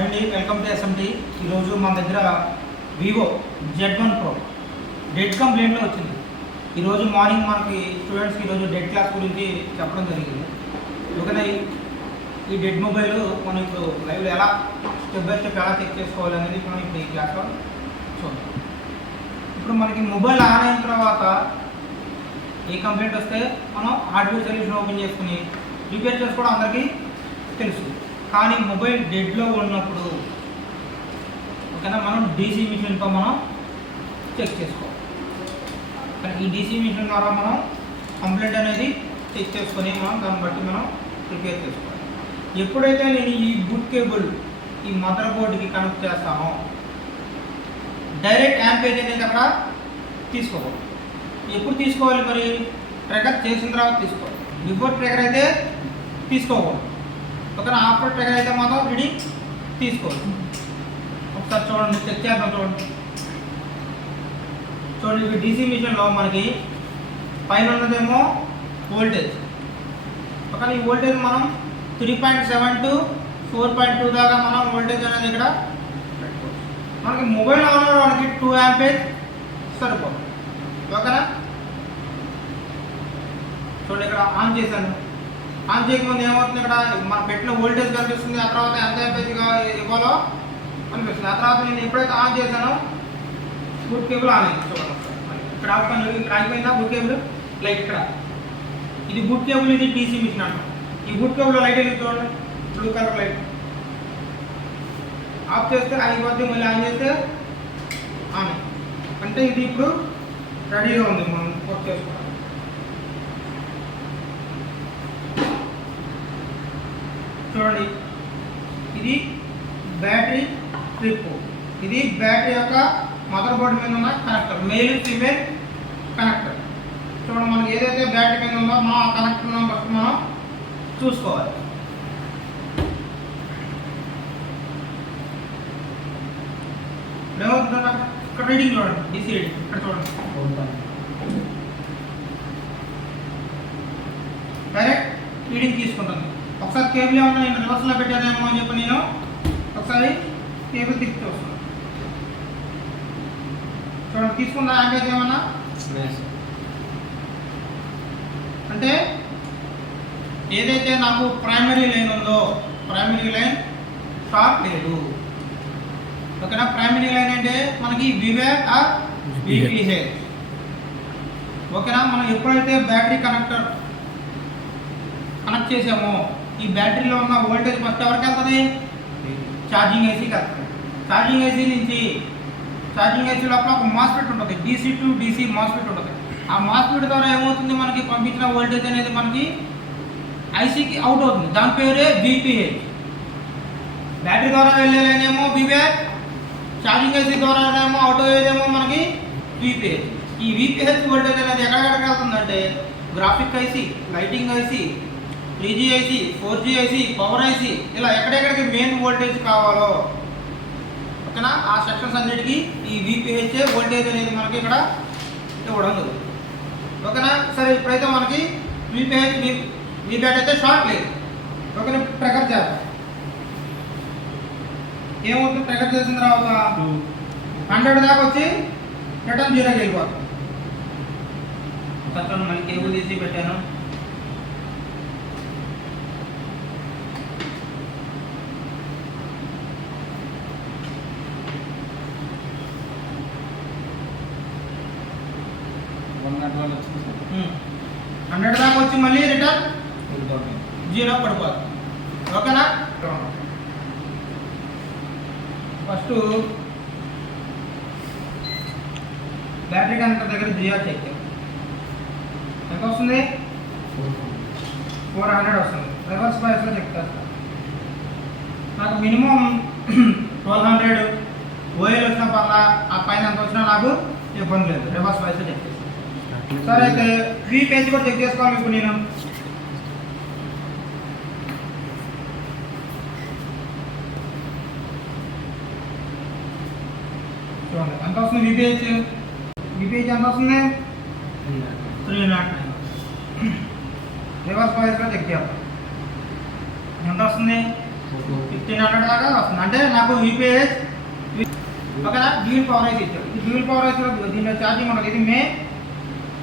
Hi అండి, welcome to SMT. ఈరోజు మన దగ్గర వివో Z1 Pro డెడ్ కంప్లైంట్లో వచ్చింది. ఈరోజు మార్నింగ్ మనకి స్టూడెంట్స్కి ఈరోజు డెడ్ క్లాస్ గురించి చెప్పడం జరిగింది. ఓకేనా, ఈ డెడ్ మొబైల్ మనం ఇప్పుడు లైవ్లో ఎలా స్టెప్ బై స్టెప్ ఎలా చెక్ చేసుకోవాలి అనేది మనం ఇప్పుడు ఈ క్లాస్లో చూద్దాం. ఇప్పుడు మనకి మొబైల్ ఆన్ అయిన తర్వాత ఏ కంప్లైంట్ వస్తే మనం హార్డ్వేర్ సొల్యూషన్ ఓపెన్ చేసుకుని రిపేర్ చేసుకోవడం అందరికీ తెలుసు. కానీ మొబైల్ డెడ్లో ఉన్నప్పుడు ఓకేనా మనం డీసీ మిషన్తో మనం చెక్ చేసుకోవాలి. కానీ ఈ డీసీ మిషన్ ద్వారా మనం కంప్లైంట్ అనేది చెక్ చేసుకొని మనం దాన్ని బట్టి మనం రిపేర్ చేసుకోవాలి. ఎప్పుడైతే నేను ఈ బూట్ కేబుల్ ఈ మదర్ బోర్డుకి కనెక్ట్ చేస్తానో డైరెక్ట్ యాంపేజ్ అనేది అక్కడ తీసుకోవాలి. ఎప్పుడు తీసుకోవాలి? మరి ట్రిగర్ చేసిన తర్వాత తీసుకోవాలి. బిఫోర్ ట్రిగర్ అయితే తీసుకోకూడదు. ఒకవేళ ఆఫ్టర్ ట్రిగర్ అయితే మాత్రం రీడింగ్ తీసుకోవాలి. ఒకసారి చూడండి, చెక్ చేద్దాం. చూడండి ఇవి డీసీ మిషన్లో మనకి పైన ఉన్నదేమో వోల్టేజ్. ఒకవేళ ఈ వోల్టేజ్ మనం 3.7 to 4.2 దాకా మనం వోల్టేజ్ అనేది ఇక్కడ పెట్టుకోవచ్చు. మనకి మొబైల్ ఆన్ అవ్వడానికి 2 ఆంపేజ్ సరిపోతుంది. ఓకేనా, చూడండి ఇక్కడ ఆన్ చేశాను. ఆన్ చేయకముందు ఏమవుతుంది, ఇక్కడ మనం పెట్టిన వోల్టేజ్ కనిపిస్తుంది. ఆ తర్వాత ఎంత ఎంపేజ్గా ఇవ్వాలో కనిపిస్తుంది. ఆ తర్వాత నేను ఎప్పుడైతే ఆన్ చేశానో బూట్ కేబుల్ ఆన్ అయింది. చూడండి ఇక్కడ ఇక్కడ ఆగిపోయిందా బూట్ కేబుల్? లైట్ ఇక్కడ ఇది బూట్ కేబుల్, ఇది డీసీ మిషన్ అంటాం. ఈ బూట్ కేబుల్ లైట్ వెళ్ళి చూడండి, బ్లూ కలర్ లైట్. ఆఫ్ చేస్తే అయిపోద్ది, మళ్ళీ ఆన్ చేస్తే ఆన్. అంటే ఇది ఇప్పుడు రెడీగా ఉంది, మనం వర్క్ చేసుకోవాలి. చూడండి ఇది బ్యాటరీ ట్రిప్. ఇది బ్యాటరీ యొక్క మదర్ బోర్డు మీద ఉన్న కనెక్టర్, మెయిల్ ఫీమేల్ కనెక్టర్. చూడండి మనకి ఏదైతే బ్యాటరీ మీద ఉందో మనం ఆ కనెక్టర్ నెంబర్ మనం చూసుకోవాలి. ఏమవుతుందంటే ఇక్కడ రీడింగ్ చూడండి, డీసీ రీడింగ్ ఇక్కడ చూడండి. డైరెక్ట్ రీడింగ్ తీసుకుంటుంది. ఒకసారి కేబుల్ ఏమన్నా నేను రివర్స్లో పెట్టానేమో అని చెప్పి నేను ఒకసారి కేబుల్ తిప్పి వస్తాను. చూడండి తీసుకున్న యాంపేజ్ ఏమన్నా అంటే ఏదైతే నాకు ప్రైమరీ లైన్ ఉందో ప్రైమరీ లైన్ షార్ట్ లేదు. ఓకేనా, ప్రైమరీ లైన్ అంటే మనకి వివేక్ ఆర్ విపిహెచ్. ఓకేనా, మనం ఎప్పుడైతే బ్యాటరీ కనెక్టర్ కనెక్ట్ చేసామో ఈ బ్యాటరీలో ఉన్న వోల్టేజ్ ఫస్ట్ ఎవరికి వెళ్తుంది? ఛార్జింగ్ ఐసీకి వెళ్తుంది. ఛార్జింగ్ ఐసీ నుంచి ఛార్జింగ్ ఐసీ లోపల ఒక మాస్ఫెట్ ఉంటుంది, డీసీ టు డీసీ మాస్ఫెట్ ఉంటుంది. ఆ మాస్ఫెట్ ద్వారా ఏమవుతుంది, మనకి పంపించిన వోల్టేజ్ అనేది మనకి ఐసీకి అవుట్ అవుతుంది. దాని పేరే విపిహెచ్. బ్యాటరీ ద్వారా వెళ్ళేలేనేమో వివేక్, ఛార్జింగ్ ఐసీ ద్వారా ఏమో అవుట్ అయ్యేదేమో మనకి విపిహెచ్. ఈ విపిహెచ్ వోల్టేజ్ అనేది ఎక్కడెక్కడికి వెళ్తుందంటే graphic IC, lighting IC, 3G IC, 4G IC, power IC, ఇలా ఎక్కడెక్కడికి మెయిన్ వోల్టేజ్ కావాలో ఓకేనా ఆ సెక్షన్స్ అన్నిటికీ ఈ విపిహెచ్ వోల్టేజ్ అనేది మనకి ఇక్కడ ఇవ్వడం జరుగుతుంది. ఓకేనా, సరే ఇప్పుడైతే మనకి విపిహెచ్ విబ్యాట్ అయితే షార్ట్ లేదు. ఓకేనా, ట్రిగర్ చేద్దాం. ఏమవుతుంది, ట్రిగర్ చేసిన తర్వాత 100 దాకా వచ్చి రిటర్న్ 0కి వెళ్ళిపోతుంది. ఒకసారి మళ్ళీ కేబుల్ తీసి పెట్టాను. వచ్చింది 100 దాకా వచ్చి మళ్ళీ రిటర్న్ 0 పడిపోతుంది. ఓకేనా, ఫస్ట్ బ్యాటరీ కనెక్టర్ దగ్గర 0 చెక్ చేయాలి. ఎంత వస్తుంది? 400 వస్తుంది. రివర్స్ బయాస్లో చెక్ చేస్తాను. నాకు మినిమం 1200 ఓఎల్ వచ్చిన పర్లా, ఆ పైన ఎంత వచ్చినా నాకు ఇబ్బంది లేదు. రివర్స్ బయాస్లో చెక్ చేస్తాను. సరే అయితే విపిహెచ్ కూడా చెక్ చేసుకోవాలి. ఇప్పుడు నేను చూడండి ఎంత వస్తుంది విపిహెచ్ ఎంత వస్తుంది? 309. రివర్స్ బయాస్లో చెక్ చేయాలి. ఎంత వస్తుంది? 1500 దాకా వస్తుంది. అంటే నాకు యూపీఎస్ ఓకేనా. డ్యూల్ పవర్ ఐసీ ఇచ్చాడు. ఇది డ్యూల్ పవర్ ఐసీలో దీంట్లో ఛార్జింగ్ ఉండదు. ఇది మెయిన్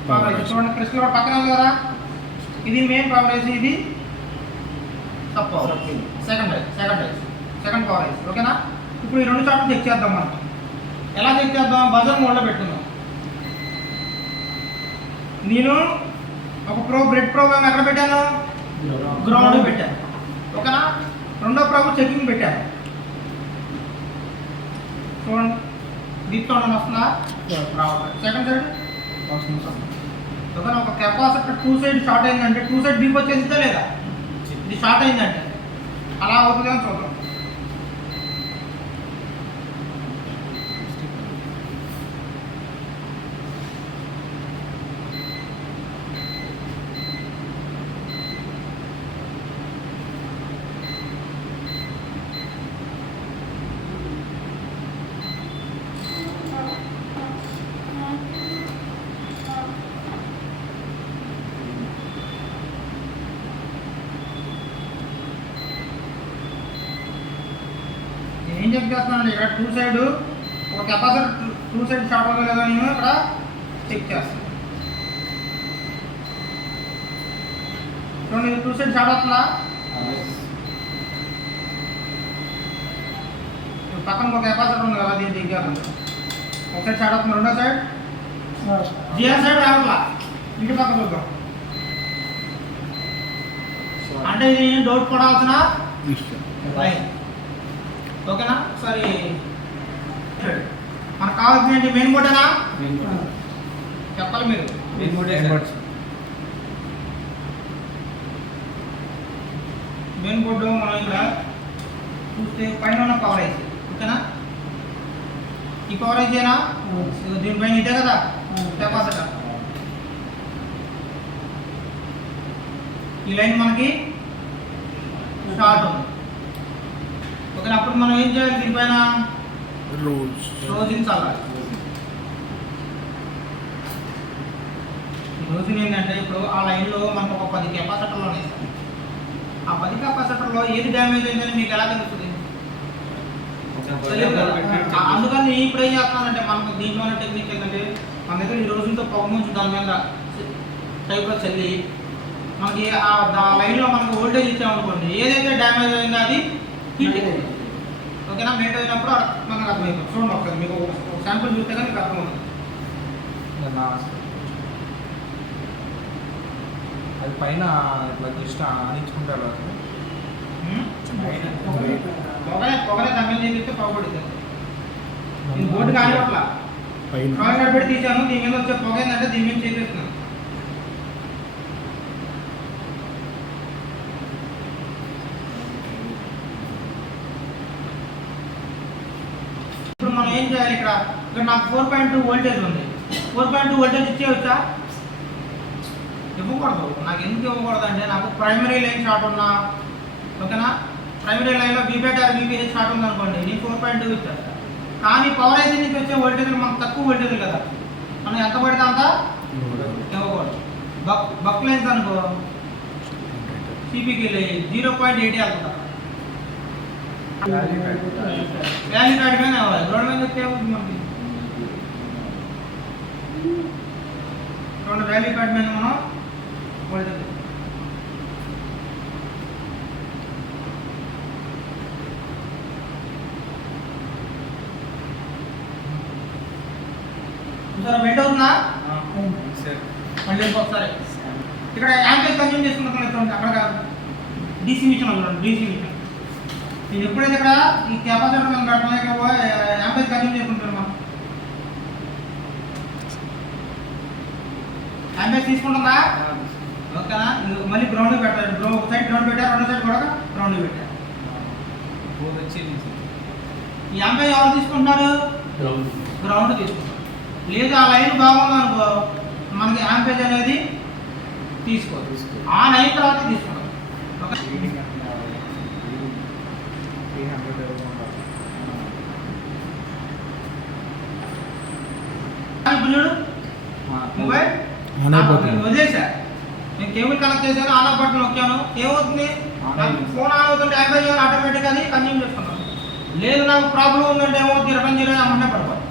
పవర్ ఐసీ. చూడండి క్రిస్టల్ కూడా పక్కన ఉంది కదా, ఇది మెయిన్ పవర్ ఐసీ, ఇది sub power second power IC. ఓకేనా. ఇప్పుడు ఈ రెండు చోట్ల చెక్ చేద్దాం. మనం ఎలా చెక్ చేద్దాం? బజర్ మోడ్లో పెట్టుకుందాం. నేను ఒక బ్రెడ్ ప్రోగ్రామ్ ఎక్కడ పెట్టాను? గ్రౌండ్ పెట్టాను. ఓకేనా. రెండో ప్రోగ్రామ్ చెకింగ్ పెట్టాను. చూడండి దీంతో వస్తుందా? రావట్లేదు. సెకండ్ సైడ్ ఓకేనా. ఒక కెపాసిటర్ 2 సైడ్ షార్ట్ అయిందంటే 2 సైడ్ డీప్ వచ్చేసిందా లేదా? ఇది షార్ట్ అయిందంటే అలా అవుతుంది అని చూద్దాం. ఏం చెక్ చేస్తున్నాను ఇక్కడ? 2 సైడ్ ఒక కెపాసిటర్ 2 సైడ్ షార్ట్ అవుతుందో లేదో నేను ఇక్కడ చెక్ చేస్తాను. చూడండి 2 సైడ్ షార్ట్ అవుతుందా? పక్కన ఒక కెపాసిటర్ ఉంది కదా, దీన్ని చెక్ చేస్తాను. ఒక సైడ్ షార్ట్ అవుతుంది, రెండో సైడ్ జిఆర్ సైడ్ రావట్లా. ఇంటి పక్క చూద్దాం. అంటే ఇది డౌట్ పడాల్సిన లైన్. ఓకేనా. సరే మనకు కావాల్సిన ఏంటి? మెయిన్ బోర్డేనా? చెప్పాలి మీరు. మెయిన్ బోర్డు మనం ఇక్కడ చూస్తే పైన ఉన్న పవర్ ఐసీ. ఓకేనా. ఈ పవర్ ఐసీనా? దీనిపైన ఇదే కదా కెపాసిటర్. ఈ లైన్ మనకి షార్ట్ ఉంది. ఓకే. అప్పుడు మనం ఏం చేయాలి? దీనిపైన రోజుని చల్లాలి. రోజుని ఏంటంటే ఇప్పుడు ఆ లైన్లో మనకు ఒక 10 కెపాసిటర్లు ఉన్నాయి. ఆ 10 కెపాసిటర్లో ఏది డ్యామేజ్ అయిందని మీకు ఎలా తెలుస్తుంది? అందుకని ఇప్పుడు ఏం చేస్తానంటే మనకు దీంట్లో టెక్నిక్ ఏంటంటే మన దగ్గర ఈ రోజులతో పొగ ముంచి దాని మీద టైప్లో చల్లి మనకి ఆ లైన్లో మనకు వోల్టేజ్ ఇచ్చామనుకోండి, ఏదైతే డ్యామేజ్ అయిందో అది హీట్ ఎక్కుతుంది. ఓకేనా. మేట్ అయినప్పుడు మనకు అర్థమైపోతుంది. చూడండి ఒకసారి మీకు ఒక శాంపుల్ చూస్తే కానీ మీకు అర్థమవుతుంది. అది పైన ఇట్లా జస్ట్ ఆనించుకుంటారు. పొగలే దాని మీద చేస్తే పొగ పడుతుంది. నేను బోర్డు కానీ అట్లా ప్రాజెక్ట్ పెట్టి తీసాను. దీని మీద వచ్చే పొగ ఏంటంటే దీని మీద చేసేస్తున్నాను. ఇప్పుడు మనం ఏం చేయాలి? ఇక్కడ నాకు 4.2 వోల్టేజ్ ఉంది. 4.2 వోల్టేజ్ ఇచ్చేవచ్చా? ఇవ్వకూడదు. నాకు ఎందుకు ఇవ్వకూడదు అంటే నాకు ప్రైమరీ లైన్ షార్ట్ ఉన్నా, ఓకేనా, ప్రైమరీ లైన్లో బీబెట్ ఆర్ బీపీహెచ్ షార్ట్ ఉంది అనుకోండి, నేను 4.2 ఇచ్చేస్తాను. కానీ పవర్ ఐసీ నుంచి వచ్చే వోల్టేజ్లు మనకు తక్కువ వోల్టేజ్ కదా, మనం ఎంత పడితే అంత ఇవ్వకూడదు. బక్ లైన్స్ అనుకో సిపికి 0.80 అనుకుంటా. వ్యాల్యూ కార్డ్ మీద అవ్వాలి. గ్రౌండ్ మీద చెప్తే ఏముంది మనకి? చూడండి వ్యాల్యూ కార్డ్ మీద మనం వోల్టేజ్ చూసారా బెండ్ అవుతుందా? మళ్ళీ ఒకసారి ఇక్కడ యాంపేజ్ కన్జ్యూమ్ చేసుకుంటున్నాను. చూడండి అక్కడ కాదు, డీసీ మిషన్ చూడండి, డీసీ మిషన్. నేను ఎప్పుడైతే ఇక్కడ ఈ కెపాసిటర్ మీద పెడతాను ఇక్కడ యాంపేజ్ కన్జ్యూమ్ చేసుకుంటాను. మనం యాంపేజ్ తీసుకుంటుందా? ఓకేనా. మళ్ళీ గ్రౌండ్ పెట్టారు. ఒక సైడ్ గ్రౌండ్ పెట్టారు, రెండో సైడ్ కూడా గ్రౌండ్ పెట్టారు. ఈ యాంపేజ్ ఎవరు తీసుకుంటున్నారు? గ్రౌండ్ తీసుకుంటారు. లేదు ఆ లైన్ బాగుందనుకో మనకి యాంపేజ్ అనేది తీసుకోదు. ఆ లైన్ తర్వాత తీసుకుంటాం. మొబైల్ వదిలేసా, నేను కేబుల్ కనెక్ట్ చేశాను, ఆన్ ఆఫ్ బటన్ నొక్కాను, ఏమవుతుంది? నాకు ఫోన్ ఆన్ అవుతుంటే యాభై ఆటోమేటిక్గా అది కన్జ్యూమ్ చేసుకుంటాను. లేదు నాకు ప్రాబ్లం ఉందంటే ఏమో రిటర్న్ చేయడం అమ్మనే పడిపోతుంది.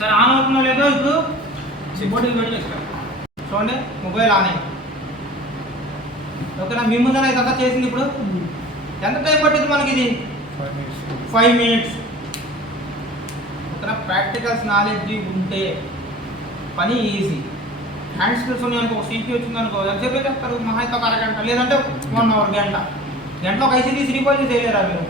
సరే ఆన్ అవుతుందో లేదో ఇప్పుడు బోర్డుకి పెట్టి ఇస్తాను. చూడండి మొబైల్ ఆన్ అయింది. ఓకేనా, మీ ముందర ఇదంతా చేసింది. ఇప్పుడు ఎంత టైం పట్టింది మనకి ఇది? 5 minutes. ఓకేనా, ప్రాక్టికల్స్ నాలెడ్జ్ ఉంటే పని ఈజీ. హ్యాండ్ స్కిల్స్ ఉన్నాయి అనుకో, సీపీ వచ్చింది అనుకో, ఎంతసేపు చెప్తారు? మహా అయితే ఒక అరగంట, లేదంటే 1 hour, గంటలో ఒక ఐసీ తీసి రీపోజ్ చేయలేరా మీరు?